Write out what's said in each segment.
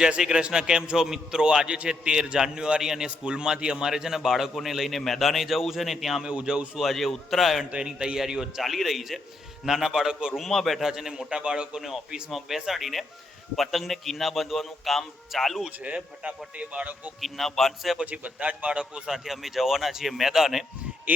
જય શ્રી કૃષ્ણ. કેમ છો મિત્રો? આજે છે 13 જાન્યુઆરી અને સ્કૂલમાંથી અમારે છે ને બાળકોને લઈને મેદાને જવું છે ને ત્યાં અમે ઉજવશું આજે ઉત્તરાયણ. તો એની તૈયારીઓ ચાલી રહી છે. નાના બાળકો રૂમમાં બેઠા છે ને મોટા બાળકોને ઓફિસમાં બેસાડીને પતંગને કિન્ના બાંધવાનું કામ ચાલુ છે. ફટાફટ એ બાળકો કિન્ના બાંધશે પછી બધા જ બાળકો સાથે અમે જવાના છીએ મેદાને.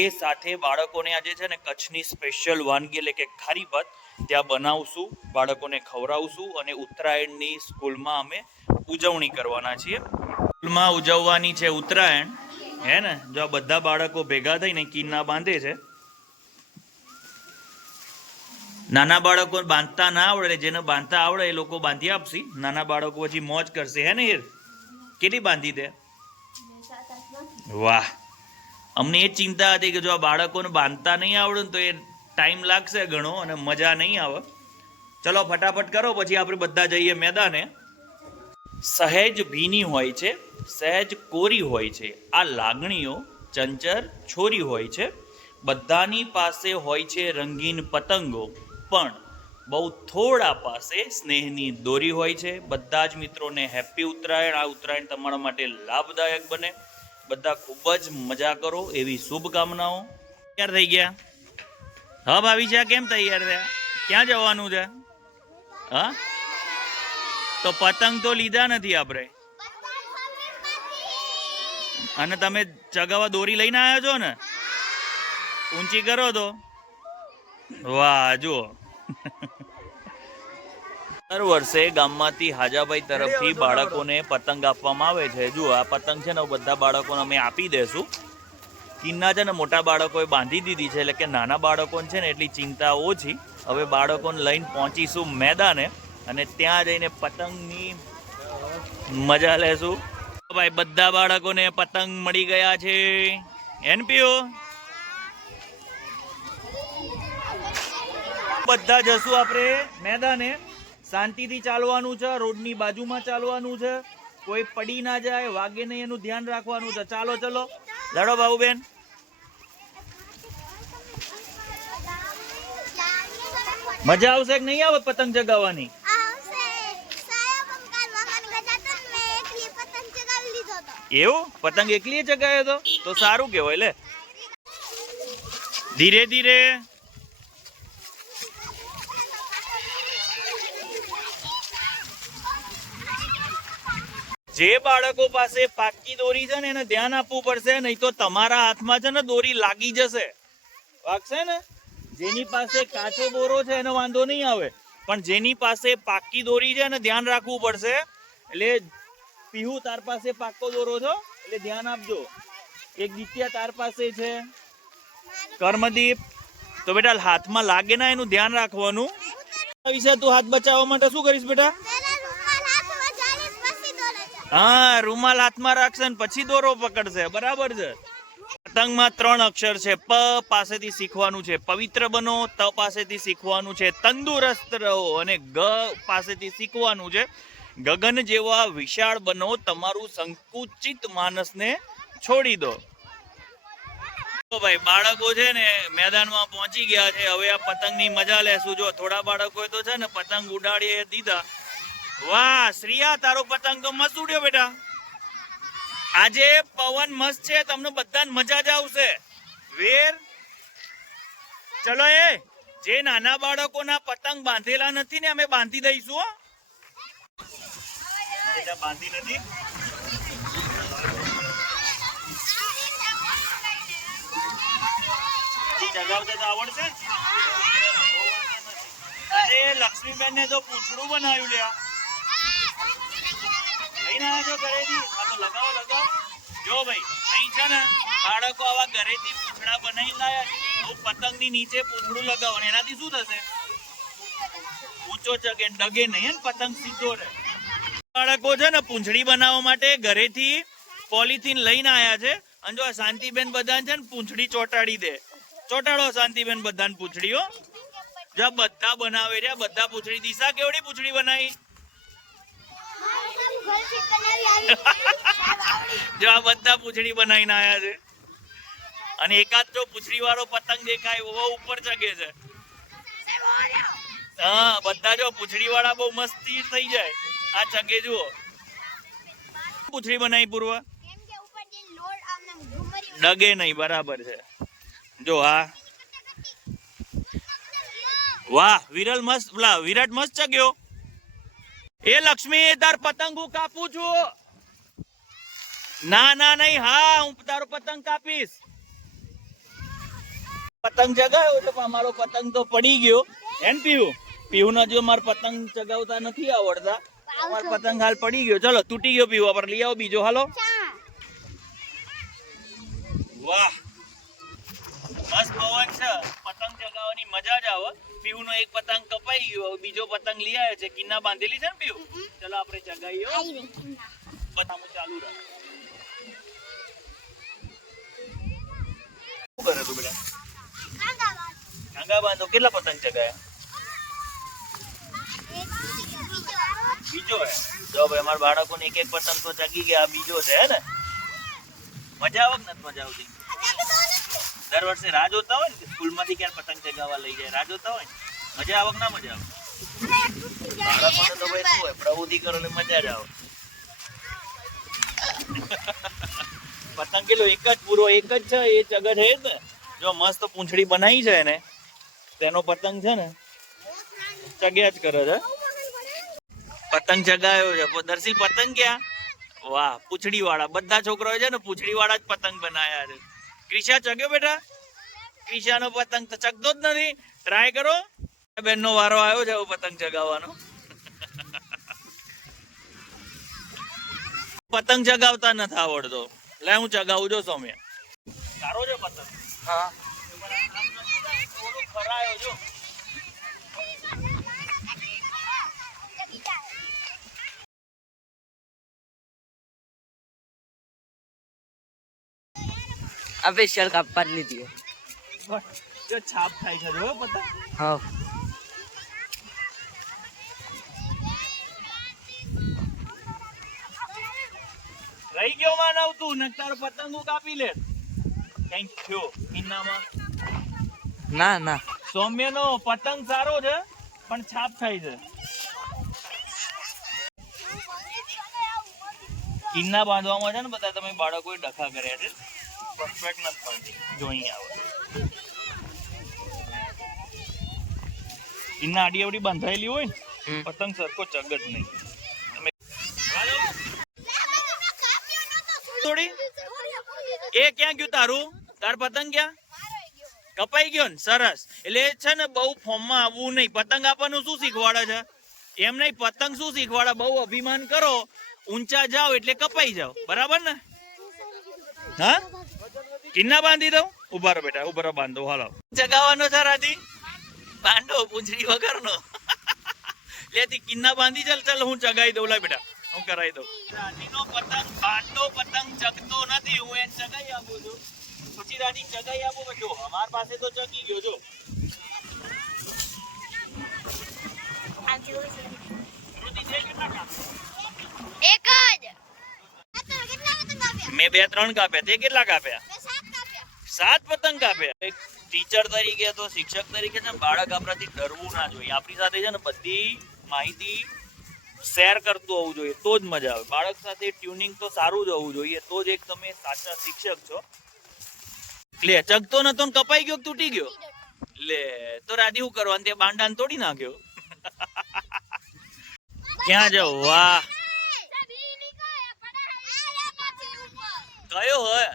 એ સાથે બાળકોને આજે છે ને કચ્છની સ્પેશિયલ વાનગી એટલે કે ખારી ભાત ત્યાં બનાવશું, બાળકોને ખવડાવશું અને ઉત્તરાયણની સ્કૂલમાં અમે ઉજવણી કરવાના છીએ. સ્કૂલમાં ઉજવવાની છે ઉત્તરાયણ, હે ને? જો આ બધા બાળકો ભેગા થઈને કિન્ના બાંધે છે. નાના બાળકો બાંધતા ના આવડે, જેને બાંધતા આવડે એ લોકો બાંધી આપશે. નાના બાળકો પછી મોજ કરશે, હે ને? યાર કેટલી બાંધી દે? વાહ! અમને એ ચિંતા હતી કે જો આ બાળકોને બાંધતા નહીં આવડે ને તો એ ટાઈમ લાગશે ઘણો અને મજા નહીં આવે. ચલો ફટાફટ કરો પછી આપણે બધા જઈએ મેદાને. સહેજ ભીની હોય છે, સહેજ કોરી હોય છે, આ લાગણીઓ ચંચર છોરી હોય છે. બધાની પાસે હોય છે રંગીન પતંગો, પણ બહુ થોડા પાસે સ્નેહની દોરી હોય છે. બધા જ મિત્રોને હેપી ઉત્તરાયણ. આ ઉત્તરાયણ તમારા માટે લાભદાયક બને. બધા ખૂબ જ મજા કરો એવી શુભકામનાઓ. તૈયાર થઈ ગયા? હા ભાવી છે. કેમ તૈયાર થયા? ક્યાં જવાનું છે? હા, તો પતંગ તો લીધા નથી આપણે. અને તમે ચગાવવા દોરી લઈને આવ્યા છો ને? ઊંચી કરો તો. વાહ, જુઓ. દર વર્ષે ગામમાંથી હાજાભાઈ તરફથી બાળકોને પતંગ આપવામાં આવે છે. જુઓ આ પતંગ છે ને બધા બાળકોને અમે આપી દેશું. કિન્ના છે ને મોટા બાળકોએ બાંધી દીધી છે, એટલે કે નાના બાળકોને છે ને એટલી ચિંતા ઓછી. હવે બાળકોને લઈને પહોંચીશું મેદાને અને ત્યાં જઈને પતંગની મજા લેશું. ભાઈ બધા બાળકોને પતંગ મળી ગયા છે. એનપીઓ બધા જશું આપણે મેદાને. શાંતિથી ચાલવાનું છે, રોડની બાજુમાં ચાલવાનું છે, કોઈ પડી ના જાય, વાગે નહીં એનું ધ્યાન રાખવાનું છે. ચાલો ચલો લડો બાબુબેન. મજા આવશે કે નહીં આવે પતંગ ચગાવવાની? એવું? પતંગ એકલી ચગાવ્યો તો સારું કેવાય. લે ધીરે ધીરે. જે બાળકો પાસે પાકી દોરી છે ને એને ધ્યાન આપવું પડશે, નહીં તો તમારા હાથમાં છે ને દોરી લાગી જશે, વાગશે ને. જેની પાસે કાચો દોરો છે એનો વાંધો નહીં આવે, પણ જેની પાસે પાકી દોરી છે એને ધ્યાન રાખવું પડશે. એટલે પીહુ તાર પાસે પાકો દોરો છો એટલે ધ્યાન આપજો. એક દિત્યા તાર પાસે છે, કર્મદીપ. તો બેટા હાથમાં લાગે ના એનું ધ્યાન રાખવાનું. વિશે તું હાથ બચાવવા માટે શું કરીશ બેટા? હા, રૂમાલ હાથમાં રાખશે ને પછી દોરો પકડશે. બરાબર છે. પતંગમાં 3 અક્ષર છે. પ પાસેથી શીખવાનું છે પવિત્ર બનો, ત પાસેથી શીખવાનું છે તંદુરસ્ત રહો અને ગ પાસેથી શીખવાનું છે ગગન જેવા વિશાળ બનો, તમારું સંકુચિત માનસને છોડી દો. તો ભાઈ બાળકો છે ને મેદાનમાં પહોંચી ગયા છે. હવે આ પતંગની મજા લેશું. જો થોડા બાળકોએ તો છે ને પતંગ ઉડાડી દીધા. વાહ શ્રીયા, તારો પતંગ તો મસ્ત ઉડ્યો બેટા. આજે પવન મસ્ત છે, તમને બધાને મજા જ આવશે. વેર ચલો. એ જે નાના બાળકોના પતંગ બાંધેલા નથી ને અમે બાંધી દઈશું. બાંધી નથી. ચગાવતા તો આવડશે. અરે લક્ષ્મીબેન ને તો પૂંછડું બનાવ્યું લ્યા. લઈને આવ્યા છો ઘરેથી? આ તો લગાવો લગાવો. જો ભાઈ અહીં છે ને બાળકો આવા ઘરેથી પૂંછડા બનાવી લાયા છે. તો પતંગની નીચે પૂંછડું લગાવો, એનાથી શું થશે? ઊંચો ચગે, ડગે નહીં, પતંગ સીધો રહે. બાળકો છે ને પૂંછડી બનાવવા માટે ઘરેથી પોલિથીન લઈને આવ્યા છે. અને જો શાંતિબેન બધા છે ને પૂંછડી ચોટાડી દે. ચોટાડો શાંતિબેન બધાને પૂંછડીઓ. જો બધા બનાવે છે, બધા પૂંછડી. દિશા કેવડી પૂંછડી બનાવી? જો આ બધા પૂંછડી બનાવીને આયા છે. અને એકાદ જો પૂંછડી વાળો પતંગ દેખાય બહુ ઉપર ચગે છે. હા બધા જો પૂંછડી વાળા બહુ મસ્તી થઈ જાય. આ ચગે જુઓ. પૂંછડી બનાવી પૂર્વ ડગે નહીં, બરાબર છે. જો હા, વાહ વિરલ મસ્ત, વિરાટ મસ્ત ચગ્યો. એ લક્ષ્મી તાર પતંગ હું કાપું છું. ના ના નહીં, હા હું તારો પતંગ કાપીશ. પતંગ ચગાવ્યો એટલે અમારો પતંગ તો પડી ગયો. એન પીહુ ના જો મારે પતંગ ચગાવતા નથી આવડતા, અમારો પતંગ હાલ પડી ગયો. ચલો તૂટી ગયો પીહુ, પર લઈ આવો બીજો. હાલો, વાહ મસ્ત પવન છે, પતંગ ચગાવવાની મજા જ આવે. પીહુ નો એક પતંગ કપાઈ ગયો, બીજો પતંગ લઈ આવ્યો છે. કિન્ના બાંધેલી છે ને પીહુ, ચલો આપણે ચગાવીએ. પતંગ ચાલુ રાખ. શું કરે તું બેટા? કાંગા બાંધો. કેટલા પતંગ ચગાયા? બીજો હે. જો ભાઈ અમારા બાળકોને એક એક પતંગ તો ચગી ગયા, બીજો છે હે ને. મજા આવે કે નથી મજા આવતી? દર વર્ષે રાહ જોતા હોય ને સ્કૂલ માંથી ક્યારે પતંગ ચગાવવા લઈ જાય, રાહ જોતા હોય ને. મજા આવે કે ના મજા આવે? બાળકોને તો ભાઈ શું હોય, પ્રવૃત્તિ કરો એટલે મજા જ આવે. પતંગ કિલો એક જ પૂરો, એક જ છે એ ચગડ છે ને. જો મસ્ત પૂંછડી બનાવી છે ને, તેનો પતંગ છે ને ચગ્યા જ કરે છે. પતંગ ચગાયો છે. દર્શી પતંગ ક્યાં? વાહ, પૂંછડી વાળા. બધા છોકરાઓ છે ને પૂંછડી વાળા જ પતંગ બનાયા છે. ક્રિશા ચગ્યો બેટા? ક્રિશા નો પતંગ તો ચગતો જ નથી. ટ્રાય કરો. બેન નો વારો આવ્યો છે પતંગ ચગાવવાનો. પતંગ ચગાવતા નથી આવડતો. લે હું ચગાવું. જો સૌમ્ય સારો છે પતંગ. હા થોડું ખરાયો જો. अबे शल का पर नहीं दिए જો છાપ થાય છે જો પતંગ. हाँ રહી ગયો માનવ તું ને તારો પતંગ કાપી લે. Thank you. ઇનામાં ना ना સૌમ્ય નો પતંગ સારો છે પણ છાપ થાય છે. કિન્ના બાંધવામાં છે ને બધા તમે બાળકોએ ડખા કર્યા છે. પરફેક્ટ નથી બાંધી. જો અહીંયા આવે કિન્ના આડી અવડી બાંધાયેલી હોય ને પતંગ સરખો ચગત નહીં. તમે થોડી એ ક્યાં ગયું તારું? તાર પતંગ ક્યાં? કપાઈ ગયો ને. સરસ. એટલે છે ને બહુ ફોર્મમાં આવવું નહીં. પતંગ આપવાનું શું શીખવાડે છે? એમ નહીં, પતંગ શું શીખવાડે? બહુ અભિમાન કરો, ઊંચા જાઓ એટલે કપાઈ જાઓ. બરાબર ને? હા, કિન્ના બાંધી દઉં? ઉભા રહો બેટા, ઉભા રહો, બાંધો. હાલો ચગાવવાનો છે રાધી? બાંધો પૂંછડી વગરનો. લેતી કિન્ના બાંધી. ચાલ ચાલ હું ચગાવી દઉં. લા બેટા હું કરાવી દઉં. રાધીનો પતંગ બાંધો, પતંગ ચગતો નથી. હું એને ચગાવી આપું છું. પછી રાધી ચગાવી આપું. જો અમાર પાસે તો ચગી ગયો. જો મેં 2-3 કાપ્યા. તે કેટલા કાપ્યા? 7 પતંગ કાપ્યા. એક ટીચર તરીકે તો શિક્ષક તરીકે છે બાળક આપણાથી ડરવું ના જોઈએ. આપણી સાથે છે ને બધી માહિતી શેર કરતું હોવું જોઈએ, તો જ મજા આવે. બાળક સાથે ટ્યુનિંગ તો સારું જ હોવું જોઈએ, તો જ એક તમે સાચા શિક્ષક છો. લે ચગતો નતો ને કપાઈ ગયો, તૂટી ગયો. લે તો રાધી શું કરવાનું? તે બાંડાને તોડી નાખ્યો. ક્યાં જાવ? વાહ, કયો હોય?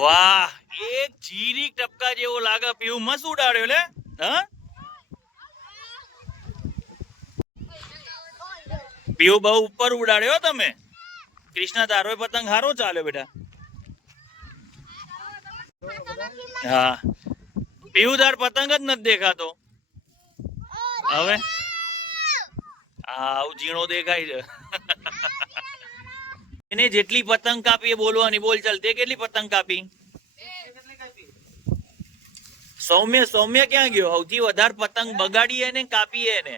વાહ, એક જીરી ટપકા જેવો લાગે. પીવું મસ્ત ઉડાડ્યો લે. હા પીવું બહુ ઉપર ઉડાડ્યો તમે. કૃષ્ણ તારો પતંગ હારો ચાલ્યો બેટા. હા પીવું તાર પતંગ જ નથી દેખાતો. હવે આવું ઝીણો દેખાય છે. એને જેટલી પતંગ કાપી એ બોલવાની. બોલ ચાલ, તે કેટલી પતંગ કાપી? સૌમ્ય સૌમ્ય ક્યાં ગયો? સૌથી વધારે પતંગ બગાડી એને કાપી એને.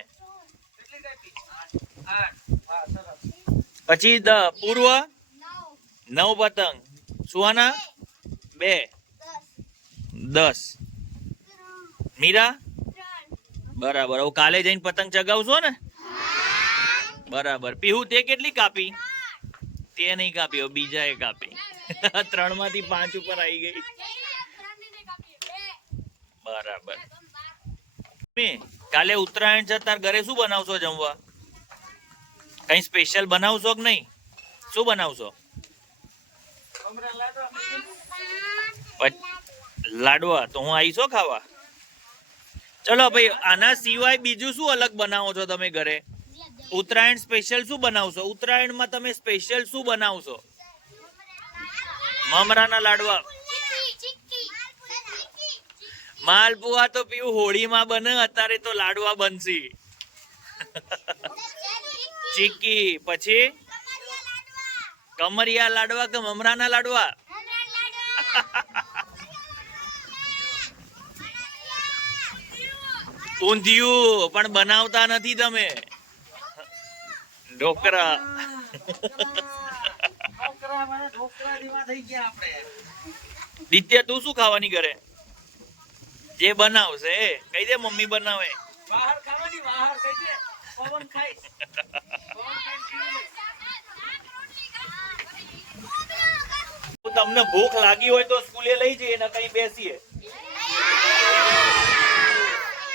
પછી પૂર્વ 9 પતંગ. સુહાના 2 10. મીરા બરાબર. હવે કાલે જઈને પતંગ ચગાવશો ને? બરાબર. પીહુ તે કેટલી કાપી? તે નહીં કાપી, હવે બીજાએ કાપી. 3 માંથી 5 ઉપર આવી ગઈ. બરાબર. કાલે ઉત્તરાયણ છે, તાર ઘરે શું બનાવશો જમવા? કઈ સ્પેશિયલ બનાવશો કે નહીં? શું બનાવશો? લાડવા. તો હું આવીશો ખાવા? ચલો ભાઈ, આના સિવાય બીજું શું અલગ બનાવો છો તમે ઘરે? ઉત્તરાયણ સ્પેશિયલ શું બનાવશો? ઉત્તરાયણમાં તમે સ્પેશિયલ શું બનાવશો? મમરાના લાડવા. માલપુઆ તો પીવું હોળીમાં બને, અત્યારે તો લાડવા બનશે. ચીક્કી. પછી કમરિયા લાડવા કે મમરાના લાડવા? ઊંધિયું પણ બનાવતા નથી તમે. ઢોકરા. દિત્ય, તું શું ખાવાની ઘરે? જે બનાવશે કહી દે, મમ્મી બનાવે. તમને ભૂખ લાગી હોય તો સ્કૂલે લઈ જઈએ ને કઈ બેસીએ.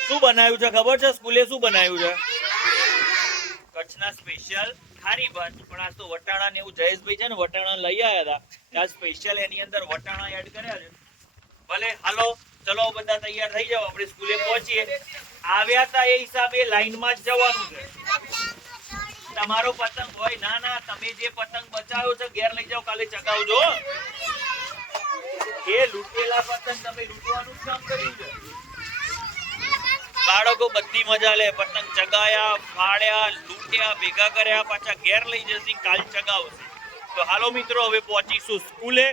શું બનાવ્યું છે ખબર છે? સ્કૂલે શું બનાવ્યું છે? કચ્છના સ્પેશિયલ ખારી ભાત. પણ આજ તો વટાણા ને એવું જયેશભાઈ છે ને વટાણા લઈ આવ્યા હતા. આ સ્પેશિયલ એની અંદર વટાણા એડ કર્યા છે. ભલે હાલો, ચલો બધા તૈયાર થઈ જાઓ, આપણે સ્કૂલે પહોંચીએ. આવ્યા હતા એ હિસાબે લાઈનમાં જ જવાનું છે. તમારો પતંગ હોય ના ના, તમે જે પતંગ બચાવ્યો છે ઘેર લઈ જાઓ, કાલે ચગાવજો. એ લૂંટેલા પતંગ તમે લૂંટવાનું જ કામ કર્યું છે. બાળકો બધી મજા લે. પતંગ ચગાયા, ફાડ્યા, લૂંટ્યા, ભેગા કર્યા, પાછા ઘેર લઈ જશે, કાલ ચગાવશે. તો હાલો મિત્રો, હવે પહોંચીશું સ્કૂલે.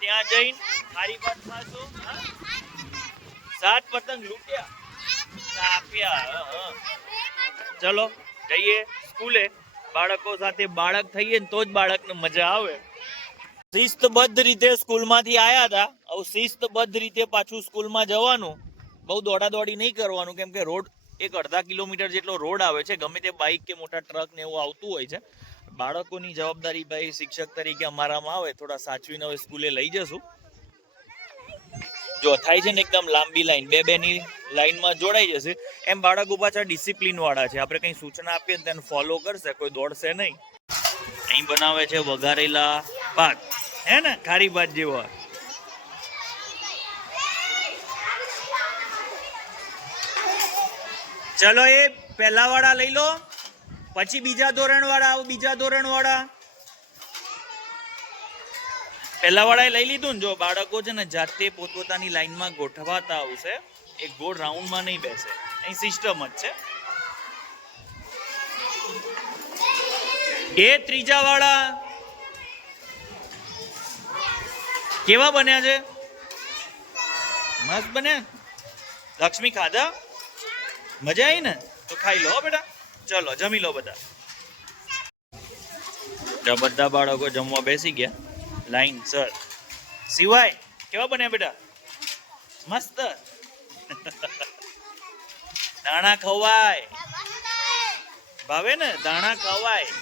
ત્યાં જઈને ખારી ભાત ખાશું. 7 પતંગ લૂંટ્યા, કાપ્યા. ચલો જઈએ સ્કૂલે. બાળકો સાથે બાળક થઈએ ને તો જ બાળકને મજા આવે. શિસ્તબદ્ધ રીતે સ્કૂલમાંથી આયા હતા. હવે શિસ્તબદ્ધ રીતે પાછું સ્કૂલમાં જવાનું. બહુ દોડાદોડી નહીં કરવાનું, કેમ કે રોડ 1-1.5 કિલોમીટર જેટલો રોડ આવે છે. ગમે તે બાઇક કે મોટા ટ્રક ને એવું આવતું હોય છે. બાળકોની જવાબદારી ભાઈ શિક્ષક તરીકે અમારામાં આવે. થોડા સાચવીને હવે સ્કૂલે લઈ જશું. જો થાય છે ને એકદમ લાંબી લાઈન, 2-2 ની લાઈનમાં જોડાઈ જશે. એમ બાળકો પાછા ડિસિપ્લિન વાળા છે. આપણે કઈ સૂચના આપીએ ને તેને ફોલો કરશે, કોઈ દોડશે નહીં. અહીં બનાવે છે વઘારેલા ભાત, હે ને, ખારી ભાત જેવા. ચલો, એ પહેલા વાળા લઈ લો, પછી બીજા ધોરણ વાળા. આવો બીજા ધોરણ વાળા. પહેલા વાળાએ લઈ લીધું ને. જો બાળકો છે ને જાતે પોતપોતાની લાઈનમાં ગોઠવાતા આવશે. એક ગોળ રાઉન્ડમાં નહીં બેસે. અહીં સિસ્ટમ જ છે. એ ત્રીજા વાળા કેવા બન્યા છે? મસ્ત બન્યા. લક્ષ્મી ખાધા? મજા આવી ને? તો ખાઈ લો બેટા. ચલો જમી લો બધા. બધા બાળકો જમવા બેસી ગયા લાઈન સર. સિવાય કેવા બન્યા બેટા? મસ્ત. દાણા ખવાય. ભાવે ને? દાણા ખવાય.